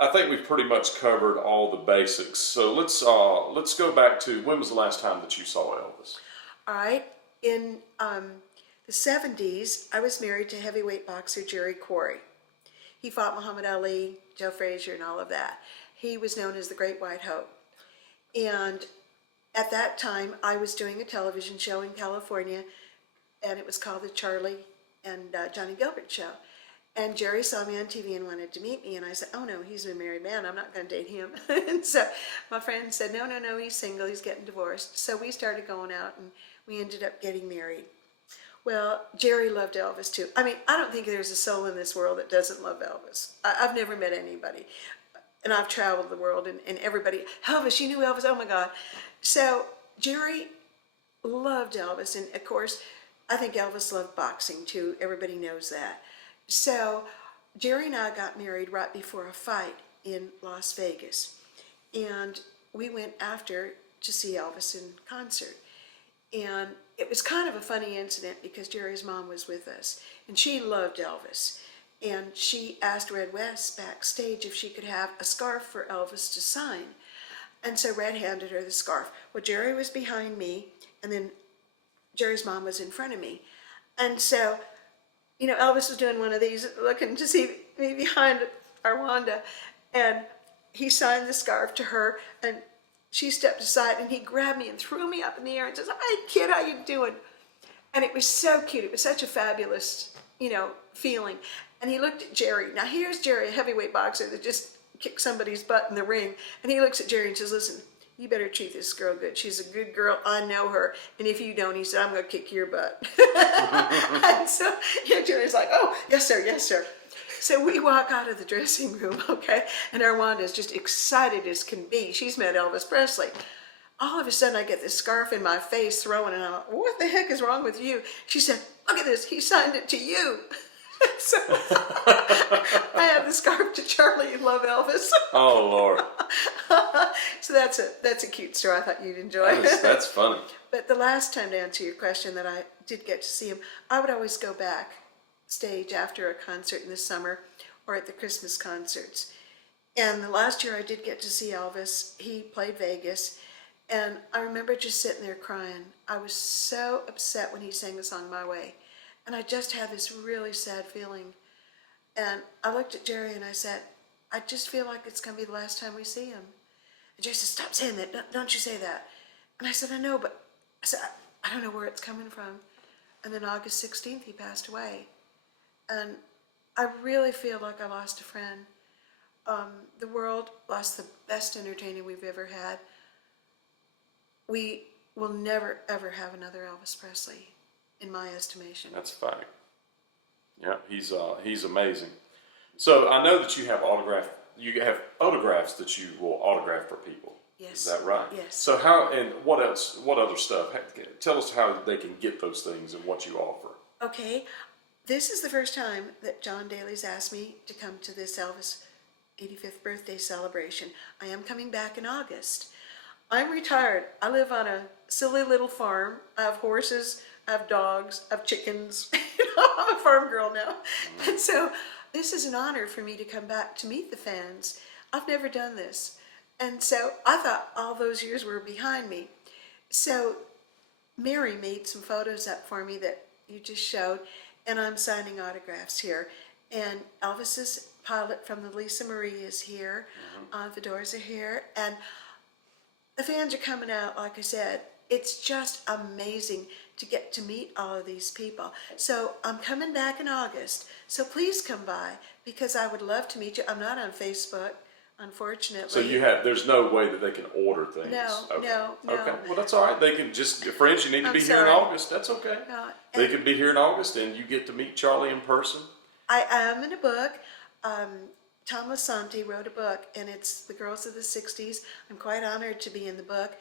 I think we've pretty much covered all the basics. So let's go back to, when was the last time that you saw Elvis? All right. In the 70s, I was married to heavyweight boxer Jerry Quarry. He fought Muhammad Ali, Joe Frazier, and all of that. He was known as the Great White Hope. And at that time, I was doing a television show in California, and it was called The Charlie and Johnny Gilbert Show. And Jerry saw me on TV and wanted to meet me, and I said, oh no, he's a married man, I'm not going to date him. And so my friend said, no, he's single, he's getting divorced. So we started going out, and we ended up getting married. Well, Jerry loved Elvis too. I mean, I don't think there's a soul in this world that doesn't love Elvis. I've never met anybody. And I've traveled the world, and everybody, Elvis, you knew Elvis, oh my God. So Jerry loved Elvis, and of course, I think Elvis loved boxing too. Everybody knows that. So Jerry and I got married right before a fight in Las Vegas. And we went after to see Elvis in concert. And it was kind of a funny incident because Jerry's mom was with us, and she loved Elvis. And she asked Red West backstage if she could have a scarf for Elvis to sign. And so Red handed her the scarf. Well, Jerry was behind me, and then Jerry's mom was in front of me. And so, Elvis was doing one of these, looking to see me behind Arwanda, and he signed the scarf to her, and she stepped aside, and he grabbed me and threw me up in the air and says, "Hey, kid, how you doing?" And it was so cute. It was such a fabulous, feeling. And he looked at Jerry. Now, here's Jerry, a heavyweight boxer that just kicked somebody's butt in the ring. And he looks at Jerry and says, "Listen, you better treat this girl good. She's a good girl. I know her. And if you don't," he said, "I'm going to kick your butt." And so Jerry's like, "Oh, yes, sir, yes, sir." So we walk out of the dressing room, okay? And Arwanda's just excited as can be. She's met Elvis Presley. All of a sudden, I get this scarf in my face throwing, and I'm like, "What the heck is wrong with you?" She said, "Look at this. He signed it to you." So I have the scarf to Charlie and love Elvis. Oh, Lord. So that's a cute story. I thought you'd enjoy. That's funny. But the last time, to answer your question, that I did get to see him, I would always go backstage after a concert in the summer or at the Christmas concerts. And the last year I did get to see Elvis. He played Vegas. And I remember just sitting there crying. I was so upset when he sang the song My Way. And I just had this really sad feeling. And I looked at Jerry and I said, "I just feel like it's going to be the last time we see him." And Jerry said, "Stop saying that. Don't you say that." And I said, "I know, but," I said, I don't know where it's coming from." And then August 16th, he passed away. And I really feel like I lost a friend. The world lost the best entertainer we've ever had. We will never, ever have another Elvis Presley, in my estimation. That's a fact. Yeah, he's amazing. So I know that you have autographs that you will autograph for people. Yes. Is that right? Yes. So how, and what else, what other stuff? Tell us how they can get those things and what you offer. Okay. This is the first time that John Daly's asked me to come to this Elvis 85th birthday celebration. I am coming back in August. I'm retired. I live on a silly little farm. I have horses, I have dogs, I have chickens. I'm a farm girl now. And so this is an honor for me to come back to meet the fans. I've never done this. And so I thought all those years were behind me. So Mary made some photos up for me that you just showed, and I'm signing autographs here. And Elvis's pilot from the Lisa Marie is here. The doors are here. And the fans are coming out, like I said. It's just amazing to get to meet all of these people. So I'm coming back in August. So please come by, because I would love to meet you. I'm not on Facebook, unfortunately. So there's no way that they can order things? No, okay. no. Okay, well that's all right. They can just, friends, you need to be here in August. That's okay. No, they could be here in August and you get to meet Charlie in person. I am in a book. Tom Lasanti wrote a book, and it's The Girls of the 60s. I'm quite honored to be in the book.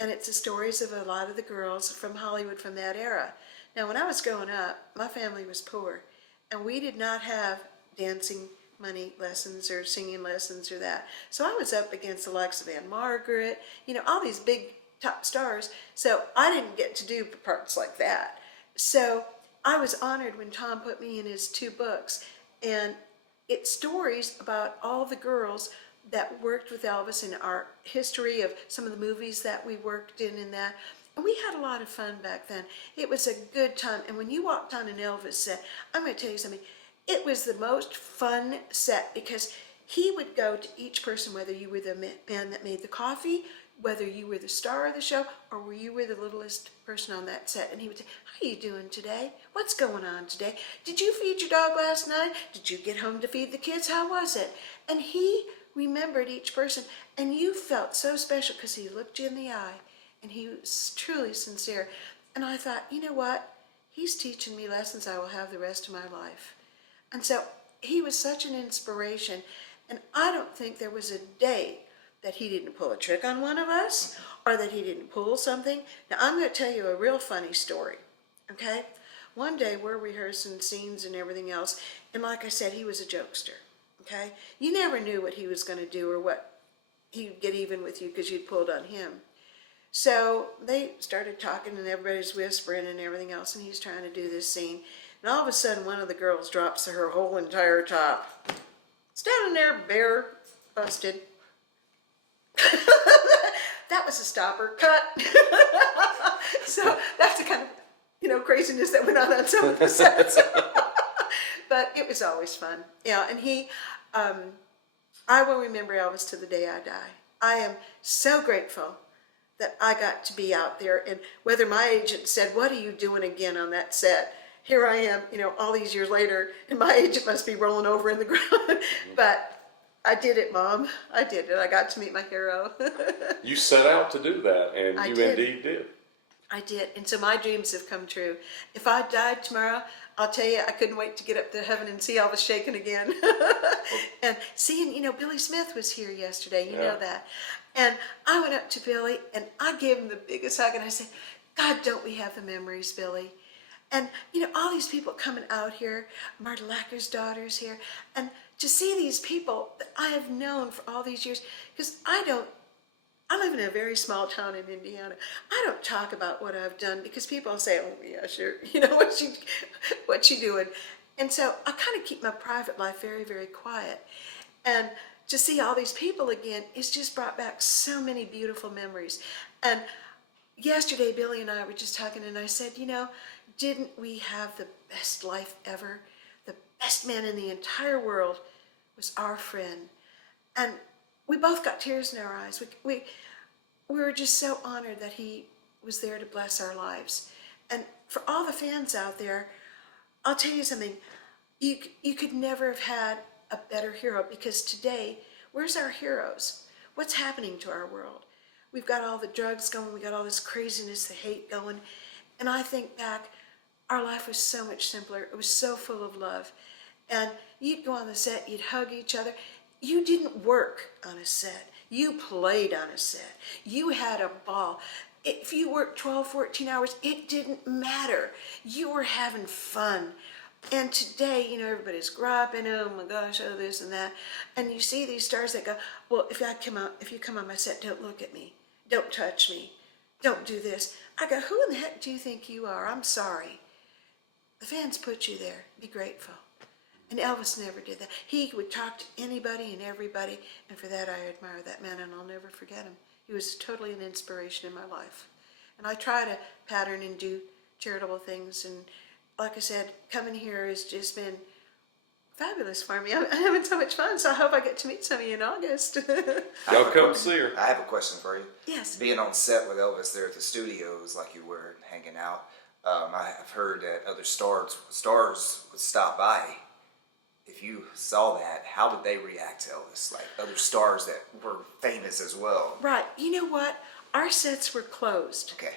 And it's the stories of a lot of the girls from Hollywood from that era. Now, when I was growing up, my family was poor, and we did not have dancing money lessons or singing lessons or that. So I was up against the likes of Anne Margaret, all these big top stars. So I didn't get to do parts like that. So I was honored when Tom put me in his 2 books, and it's stories about all the girls that worked with Elvis and our history of some of the movies that we worked in that. And we had a lot of fun back then. It was a good time. And when you walked on an Elvis set, I'm going to tell you something. It was the most fun set because he would go to each person, whether you were the man that made the coffee, whether you were the star of the show, or were you were the littlest person on that set, and he would say, how are you doing today? What's going on today? Did you feed your dog last night? Did you get home to feed the kids? How was it? And he remembered each person, and you felt so special because he looked you in the eye, and he was truly sincere. And I thought, you know what? He's teaching me lessons I will have the rest of my life. And so he was such an inspiration, and I don't think there was a day that he didn't pull a trick on one of us or that he didn't pull something. Now, I'm going to tell you a real funny story, okay? One day we're rehearsing scenes and everything else, and like I said, he was a jokester, okay? You never knew what he was going to do or what he'd get even with you because you'd pulled on him. So they started talking and everybody's whispering and everything else, and he's trying to do this scene. And all of a sudden, one of the girls drops her whole entire top. Standing there, bare, busted. That was a stopper. Cut. So that's the kind of, craziness that went on some of the sets. But it was always fun. Yeah, and I will remember Elvis to the day I die. I am so grateful that I got to be out there, and whether my agent said, what are you doing again on that set? Here I am, all these years later, and my agent must be rolling over in the ground. But I did it, Mom. I did it. I got to meet my hero. You set out to do that, and I you did. indeed did. I did. And so my dreams have come true. If I died tomorrow, I'll tell you, I couldn't wait to get up to heaven and see Elvis shaking again. And seeing, Billy Smith was here yesterday. You know that. And I went up to Billy, and I gave him the biggest hug, and I said, God, don't we have the memories, Billy? And, all these people coming out here, Marta Lacker's daughter's here, and to see these people that I have known for all these years, because I live in a very small town in Indiana. I don't talk about what I've done because people say, oh, yeah, sure, what's she doing? And so I kind of keep my private life very, very quiet. And to see all these people again, it's just brought back so many beautiful memories. And yesterday, Billy and I were just talking, and I said, didn't we have the best life ever? The best man in the entire world was our friend. And we both got tears in our eyes. We were just so honored that he was there to bless our lives. And for all the fans out there, I'll tell you something. You could never have had a better hero, because today, where's our heroes? What's happening to our world? We've got all the drugs going. We got all this craziness, the hate going. And I think back, our life was so much simpler. It was so full of love. And you'd go on the set, you'd hug each other. You didn't work on a set. You played on a set. You had a ball. If you worked 12, 14 hours, it didn't matter. You were having fun. And today, everybody's griping, oh my gosh, oh this and that. And you see these stars that go, well, if you come on my set, don't look at me. Don't touch me. Don't do this. I go, who in the heck do you think you are? I'm sorry. The fans put you there. Be grateful. And Elvis never did that. He would talk to anybody and everybody, and for that I admire that man, and I'll never forget him. He was totally an inspiration in my life. And I try to pattern and do charitable things, and like I said, coming here has just been fabulous for me. I'm having so much fun, so I hope I get to meet some of you in August. Y'all come see her. I have a question for you. Yes. Being on set with Elvis there at the studios, like you were hanging out, I've heard that other stars would stop by. If you saw that, how did they react to Elvis? Like other stars that were famous as well. Right. You know what? Our sets were closed. Okay.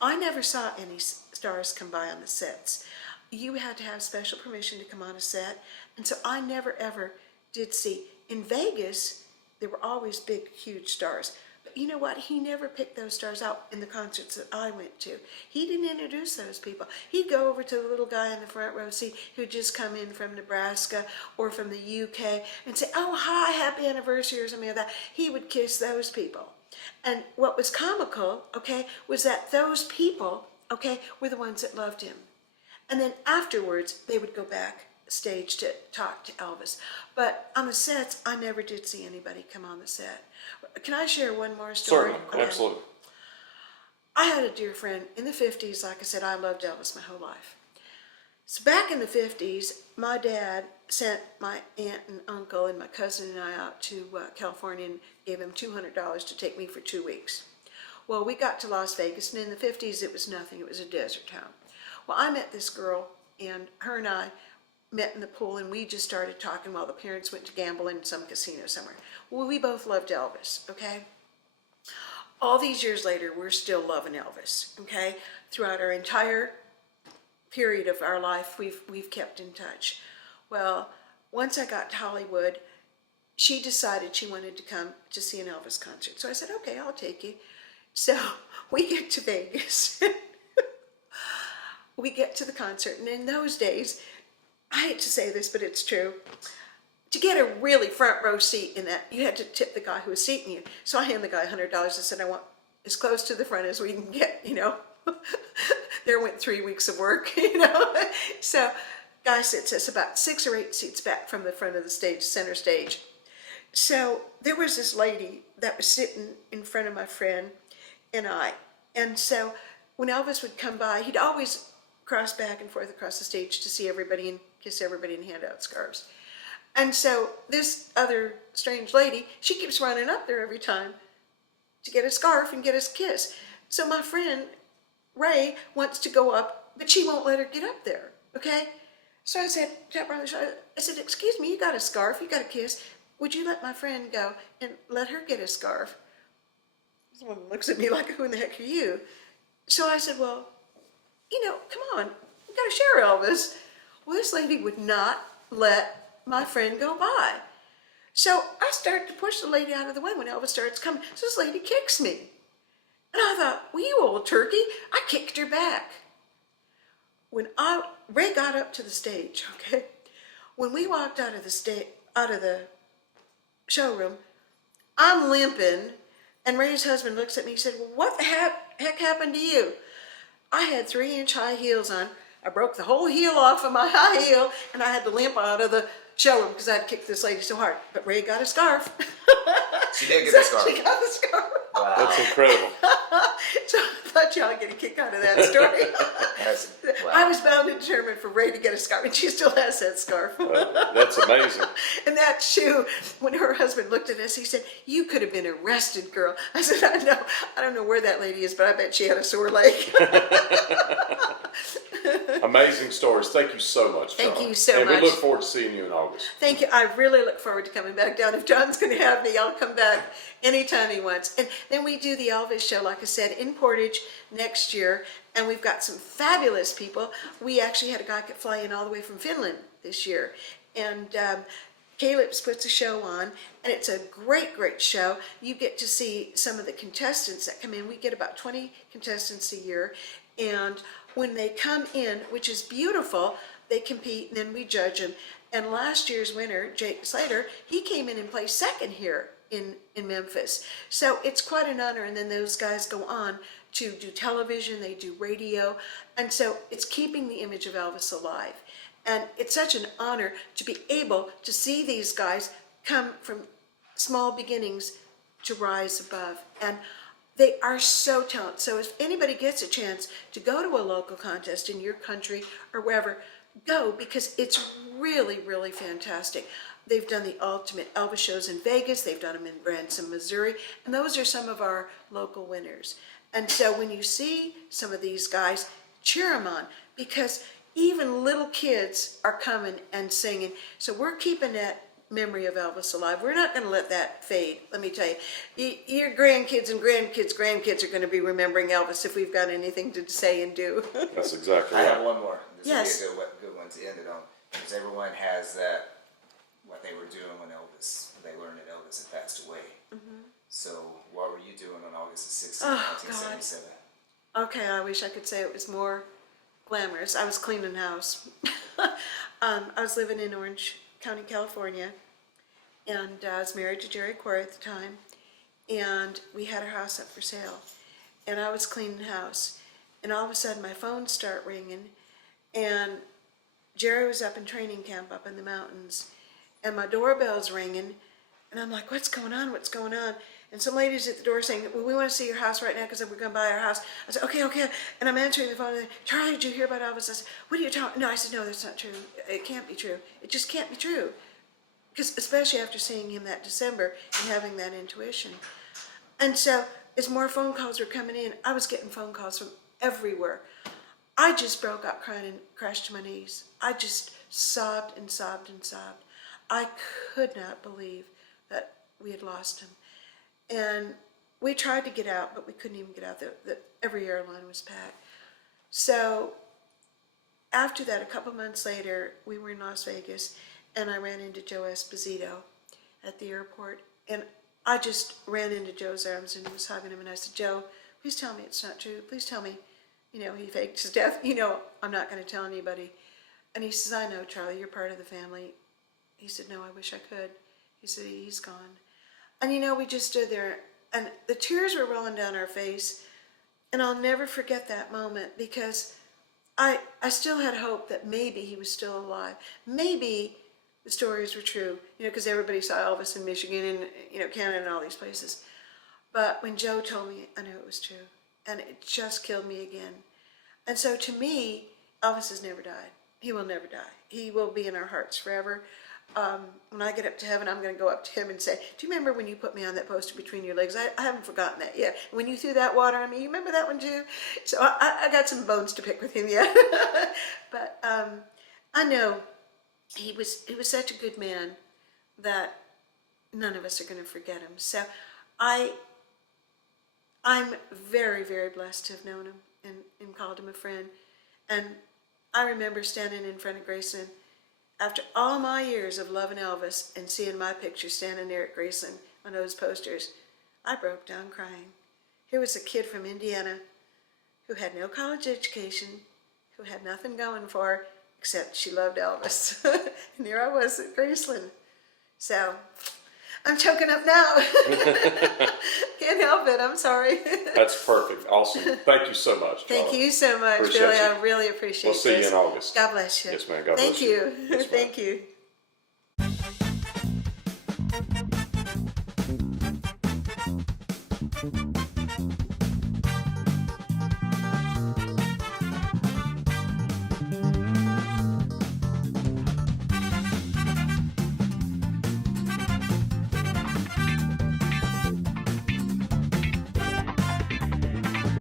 I never saw any stars come by on the sets. You had to have special permission to come on a set, and so I never ever did see. In Vegas, there were always big, huge stars. But you know what? He never picked those stars out in the concerts that I went to. He didn't introduce those people. He'd go over to the little guy in the front row seat who'd just come in from Nebraska or from the UK and say, oh, hi, happy anniversary or something like that. He would kiss those people. And what was comical, okay, was that those people, okay, were the ones that loved him. And then afterwards, they would go back stage to talk to Elvis. But on the sets, I never did see anybody come on the set. Can I share one more story? Certainly, Okay. absolutely. I had a dear friend in the 50s. Like I said, I loved Elvis my whole life. So back in the 50s, my dad sent my aunt and uncle and my cousin and I out to California and gave them $200 to take me for 2 weeks. Well, we got to Las Vegas, and in the 50s, it was nothing. It was a desert town. Well, I met this girl, and her and I met in the pool, and we just started talking while the parents went to gamble in some casino somewhere. Well, we both loved Elvis, okay? All these years later, we're still loving Elvis, okay? Throughout our entire period of our life, we've kept in touch. Well, once I got to Hollywood, she decided she wanted to come to see an Elvis concert. So I said, okay, I'll take you. So we get to Vegas. We get to the concert, and in those days, I hate to say this, but it's true, to get a really front row seat in that, you had to tip the guy who was seating you. So I handed the guy $100. I said, I want as close to the front as we can get, you know. There went 3 weeks of work, you know. So guy sits us about 6 or 8 seats back from the front of the stage, center stage. So there was this lady that was sitting in front of my friend and I. And so when Elvis would come by, he'd always cross back and forth across the stage to see everybody and kiss everybody and hand out scarves. And so this other strange lady, she keeps running up there every time to get a scarf and get a kiss. So my friend Ray wants to go up, but she won't let her get up there, okay? So I said, I said, excuse me, you got a scarf, you got a kiss. Would you let my friend go and let her get a scarf? Someone looks at me like, who in the heck are you? So I said, well, you know, come on, we gotta share Elvis. Well, this lady would not let my friend go by. So I started to push the lady out of the way when Elvis starts coming. So this lady kicks me. And I thought, well, you old turkey. I kicked her back. When Ray got up to the stage, okay, when we walked out of the showroom, I'm limping, and Ray's husband looks at me and said, well, what the heck happened to you? I had 3-inch high heels on. I broke the whole heel off of my high heel, and I had to limp out of the showroom because I'd kicked this lady so hard. But Ray got a scarf. She did get a scarf. She got the scarf. Wow. That's incredible. So I thought y'all would get a kick out of that story. Wow. I was bound and determined for Ray to get a scarf, and she still has that scarf. That's amazing. And that shoe, when her husband looked at us, he said, you could have been arrested, girl. I said, I know. I don't know where that lady is, but I bet she had a sore leg. Amazing stories. Thank you so much, John. Thank you so and much. And we look forward to seeing you in August. Thank you. I really look forward to coming back down. If John's going to have me, I'll come back anytime he wants. And then we do the Elvis show, like I said, in Portage next year. And we've got some fabulous people. We actually had a guy fly in all the way from Finland this year. And Caleb's puts a show on, and it's a great, great show. You get to see some of the contestants that come in. We get about 20 contestants a year. And when they come in, which is beautiful, they compete, and then we judge them. And last year's winner, Jake Slater, he came in and placed second here in Memphis. So it's quite an honor. And then those guys go on to do television, they do radio. And so it's keeping the image of Elvis alive. And it's such an honor to be able to see these guys come from small beginnings to rise above. And they are so talented. So if anybody gets a chance to go to a local contest in your country or wherever, go, because it's really, really fantastic. They've done the ultimate Elvis shows in Vegas. They've done them in Branson, Missouri. And those are some of our local winners. And so when you see some of these guys, cheer them on, because even little kids are coming and singing. So we're keeping that memory of Elvis alive. We're not going to let that fade, let me tell you. Your grandkids and grandkids are going to be remembering Elvis if we've got anything to say and do. That's exactly I right. have one more. This Yes. would be a good one to end it on. Because everyone has that, what they were doing when they learned that Elvis had passed away. Mm-hmm. So what were you doing on August the 16th, Oh, 1977? Okay, I wish I could say it was more glamorous. I was cleaning house. I was living in Orange County, California, and I was married to Jerry Quarry at the time, and we had our house up for sale, and I was cleaning house, and all of a sudden my phone started ringing, and Jerry was up in training camp up in the mountains, and my doorbell's ringing, and I'm like, what's going on? What's going on? And some lady's at the door saying, well, we want to see your house right now because we're going to buy our house. I said, okay. And I'm answering the phone, and Charlie, did you hear about Elvis? I said, what are you talking? No, I said, no, that's not true. It can't be true. It just can't be true. Because especially after seeing him that December and having that intuition. And so as more phone calls were coming in, I was getting phone calls from everywhere. I just broke out crying and crashed to my knees. I just sobbed and sobbed and sobbed. I could not believe that we had lost him. And we tried to get out, but we couldn't even get out. Every airline was packed. So after that, a couple months later, we were in Las Vegas, and I ran into Joe Esposito at the airport. And I just ran into Joe's arms and was hugging him. And I said, Joe, please tell me it's not true. Please tell me, he faked his death. I'm not going to tell anybody. And he says, I know, Charlie, you're part of the family. He said, no, I wish I could. He said, he's gone. And we just stood there, and the tears were rolling down our face. And I'll never forget that moment, because I still had hope that maybe he was still alive. Maybe the stories were true, because everybody saw Elvis in Michigan and, Canada and all these places. But when Joe told me, I knew it was true. And it just killed me again. And so to me, Elvis has never died. He will never die. He will be in our hearts forever. When I get up to heaven, I'm going to go up to him and say, do you remember when you put me on that poster between your legs? I haven't forgotten that yet. When you threw that water on me, you remember that one too? So I got some bones to pick with him yet. But I know he was such a good man that none of us are going to forget him. So I'm very, very blessed to have known him and called him a friend. And I remember standing in front of Graceland after all my years of loving Elvis and seeing my picture standing there at Graceland on those posters. I broke down crying. Here was a kid from Indiana who had no college education, who had nothing going for her except she loved Elvis. And here I was at Graceland. So I'm choking up now. Can't help it. I'm sorry. That's perfect. Awesome. Thank you so much. Thank you so much, Appreciate Billy. you. I really appreciate We'll see you this. in August. God bless you. Yes, ma'am. God Thank bless you. Yes, ma'am. Thank you.